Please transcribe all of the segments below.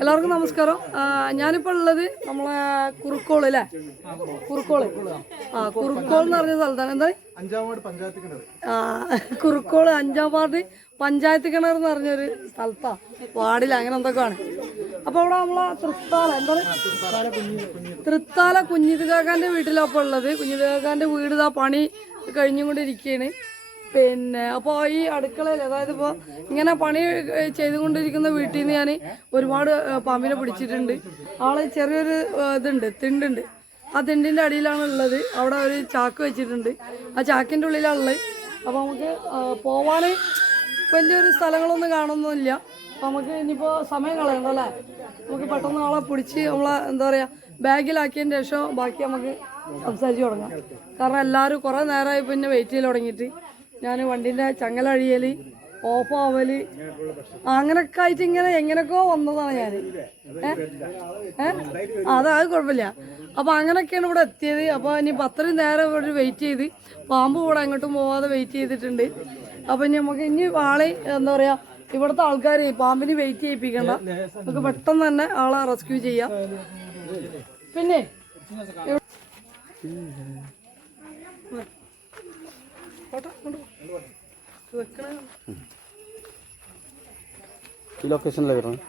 എല്ലാവർക്കും നമസ്കാരം. ഞാനിപ്പോൾ ഉള്ളത് നമ്മളെ കുറുക്കോൾ അല്ലേ കുറുക്കോൾ ആ കുറുക്കോൾ എന്ന് പറഞ്ഞ സ്ഥലത്താണ്. എന്താ? അഞ്ചാം വാർഡ് പഞ്ചായത്ത് കിണർ. ആ കുറുക്കോൾ അഞ്ചാം വാർഡ് പഞ്ചായത്ത് കിണർ എന്ന് പറഞ്ഞൊരു സ്ഥലത്താ. വാർഡിൽ അങ്ങനെ എന്തൊക്കെയാണ്. അപ്പൊ അവിടെ നമ്മളെ തൃത്താല എന്താണ് തൃത്താല കുഞ്ഞിതുകാക്കാന്റെ വീട്ടിലാണ് ഉള്ളത്. കുഞ്ഞിതുകാക്കാന്റെ വീട് ഇതാ പണി കഴിഞ്ഞുകൊണ്ടിരിക്കുകയാണ് പിന്നെ അപ്പോൾ ഈ അടുക്കളയിൽ അതായത് ഇപ്പോൾ ഇങ്ങനെ പണി ചെയ്തുകൊണ്ടിരിക്കുന്ന വീട്ടിൽ നിന്ന് ഞാൻ ഒരുപാട് പാമ്പിനെ പിടിച്ചിട്ടുണ്ട്. ആൾ ചെറിയൊരു ഇതുണ്ട് തിണ്ടുണ്ട്. ആ തിണ്ടിന്റെ അടിയിലാണ് ഉള്ളത്. അവിടെ ഒരു ചാക്ക് വെച്ചിട്ടുണ്ട്. ആ ചാക്കിന്റെ ഉള്ളിലാണ് ഉള്ളത് അപ്പോൾ നമുക്ക് പോവാൻ വലിയൊരു സ്ഥലങ്ങളൊന്നും കാണുന്നില്ല അപ്പോൾ നമുക്ക് ഇനിയിപ്പോൾ സമയം കളയണ്ട അല്ലേ? നമുക്ക് പെട്ടെന്ന് ആളെ പിടിച്ച് നമ്മളെ എന്താ പറയുക ബാഗിലാക്കിയതിന് ശേഷം ബാക്കി നമുക്ക് സംസാരിച്ച് തുടങ്ങാം. കാരണം എല്ലാവരും കുറേ നേരമായി പിന്നെ വെയിറ്റ് ചെയ്ത് തുടങ്ങിയിട്ട്. ഞാൻ വണ്ടിന്റെ ചങ്ങലഴിയൽ ഓഫ് അങ്ങനൊക്കെ ആയിട്ട് ഇങ്ങനെ എങ്ങനെയൊക്കെയോ വന്നതാണ് ഞാൻ ഏഹ് അതാ അത് കുഴപ്പമില്ല. അപ്പൊ അങ്ങനെയൊക്കെയാണ് ഇവിടെ എത്തിയത്. അപ്പോൾ ഇനി അത്രയും നേരം ഇവിടെ വെയിറ്റ് ചെയ്ത് പാമ്പ് കൂടെ അങ്ങോട്ടും പോവാതെ വെയിറ്റ് ചെയ്തിട്ടുണ്ട്. അപ്പൊ ഇനി നമുക്ക് ഇനി ആളെ എന്താ പറയാ ഇവിടുത്തെ ആൾക്കാർ പാമ്പിന് വെയിറ്റ് ചെയ്യിപ്പിക്കണ്ട. നമുക്ക് പെട്ടെന്ന് തന്നെ ആളെ റെസ്ക്യൂ ചെയ്യാം. പിന്നെ? ഈ ലൊക്കേഷനിലെ വരണം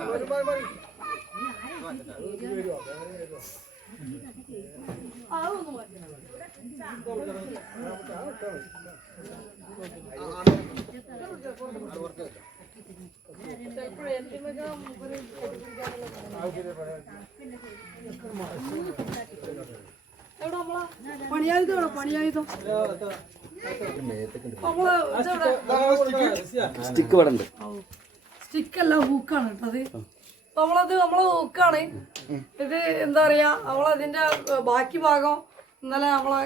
ചിലപ്പോ പണിയായുധം എവിടെ സ്റ്റിക്ക് ഉണ്ട് സ്റ്റിക്കല്ല ഹൂക്കാണ് കേട്ടത് നമ്മളത് നമ്മൾ നോക്കുകയാണ് ഇത് എന്താ പറയാ നമ്മളതിന്റെ ബാക്കി ഭാഗം ഇന്നലെ നമ്മളെ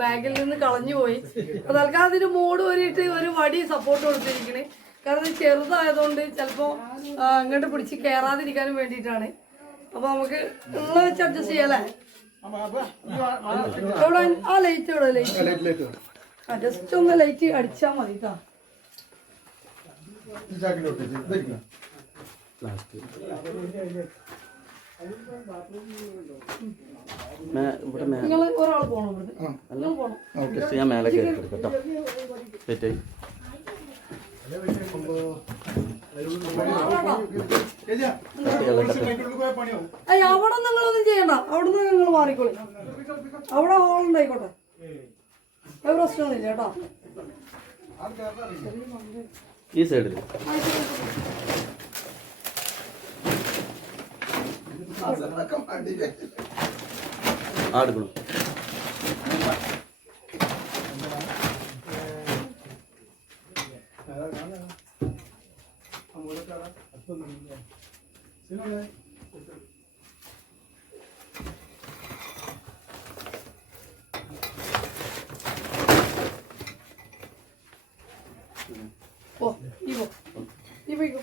ബാഗിൽ നിന്ന് കളഞ്ഞു പോയി തൽക്കാലം അതിന് മൂട് വരിയിട്ട് ഒരു വടി സപ്പോർട്ട് കൊടുത്തിരിക്കണ്. കാരണം ചെറുതായതുകൊണ്ട് ചിലപ്പോ ഇങ്ങോട്ട് പിടിച്ച് കയറാതിരിക്കാനും വേണ്ടിയിട്ടാണ്. അപ്പൊ നമുക്ക് ഉള്ള വെച്ച് അഡ്ജസ്റ്റ് ചെയ്യാലേ എവിടെ? ആ ലൈറ്റ് എവിടെ? ലൈറ്റ് ആ ജസ്റ്റ് ഒന്ന് ലൈറ്റ് അടിച്ചാ മതി കേട്ടോ ലാസ്റ്റ് ഇവിടെ അല്ല ഞാൻ മേലെ കയറി കേട്ടോ. അവിടെ നിങ്ങളൊന്നും ചെയ്യണ്ട. അവിടെ നിന്ന് നിങ്ങൾ മാറിക്കോളി. അവിടെ ഹോളുണ്ടായിക്കോട്ടെ ഒരു പ്രശ്നമൊന്നുമില്ല കേട്ടോ. ഈ സൈഡിൽ ആ എടുക്കണം ഓ ഈ പോ. ഈ പോയിക്കോ.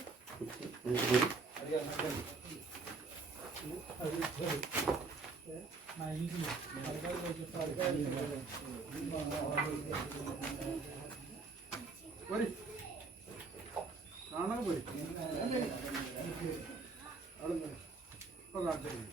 പോരി. കാണാൻ പോരി ഇപ്പൊ കാണിച്ചു തരും.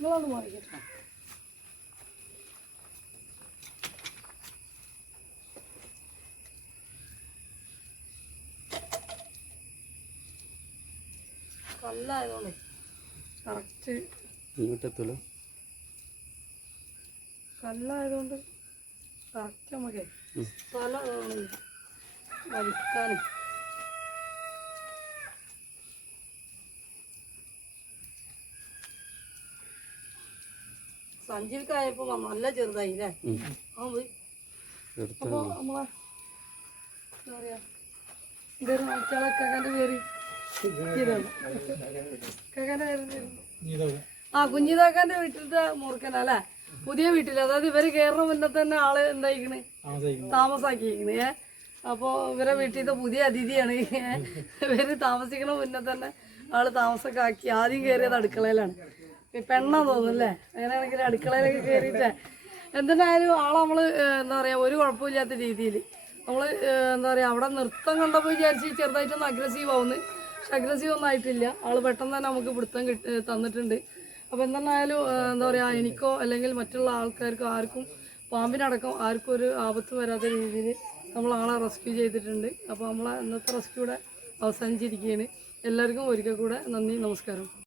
നിങ്ങളൊന്ന് മാറിക്കട്ടെ കല്ലായതുകൊണ്ട് കറക്റ്റ് കല്ലായതുകൊണ്ട് കറക്റ്റ് നമുക്ക് സ്ഥലം വലിക്കാനും. സഞ്ചിൽക്കായപ്പോ നല്ല ചെറുതായി അല്ലേ അപ്പൊ നമ്മളെ എന്താ പറയാ ഇതൊരു ആൾക്കാളെ അങ്ങനെ പേര് ആ കുഞ്ഞിതാക്കാന്റെ വീട്ടിലത്തെ മൂർക്കൻ അല്ലേ? പുതിയ വീട്ടിൽ അതായത് ഇവർ കേറുന്ന മുന്നേ തന്നെ ആൾ എന്തായിക്കണ്? താമസാക്കിയിരിക്കണ് ഏ? അപ്പോ ഇവരെ വീട്ടിലത്തെ പുതിയ അതിഥിയാണ് ഇവർ താമസിക്കണ മുന്നേ തന്നെ ആൾ താമസക്കാക്കി ആദ്യം കേറിയത് അടുക്കളയിലാണ്. പെണ്ണാ തോന്നുന്നല്ലേ അങ്ങനെയാണെങ്കിൽ അടുക്കളയിലൊക്കെ കേറിയിട്ടേ. എന്തിനായാലും ആളെ നമ്മൾ എന്താ പറയാ ഒരു കുഴപ്പമില്ലാത്ത രീതിയിൽ നമ്മൾ എന്താ പറയാ അവിടെ നൃത്തം കണ്ടപ്പോൾ വിചാരിച്ച് ചെറുതായിട്ടൊന്ന് അഗ്രസീവ് ആവുന്നു. അഗ്രസീവ് ഒന്നും ആയിട്ടില്ല ആൾ പെട്ടെന്ന് തന്നെ നമുക്ക് പിടുത്തം കിട്ടി തന്നിട്ടുണ്ട്. അപ്പോൾ എന്തെന്നായാലും എന്താ പറയുക എനിക്കോ അല്ലെങ്കിൽ മറ്റുള്ള ആൾക്കാർക്കോ ആർക്കും പാമ്പിനടക്കം ആർക്കും ഒരു ആപത്ത് വരാത്ത രീതിയിൽ നമ്മൾ ആളെ റെസ്ക്യൂ ചെയ്തിട്ടുണ്ട്. അപ്പോൾ നമ്മളെ ഇന്നത്തെ റെസ്ക്യൂടെ അവസാനിച്ചിരിക്കുകയാണ് എല്ലാവർക്കും ഒരിക്കൽ കൂടെ നന്ദി നമസ്കാരം.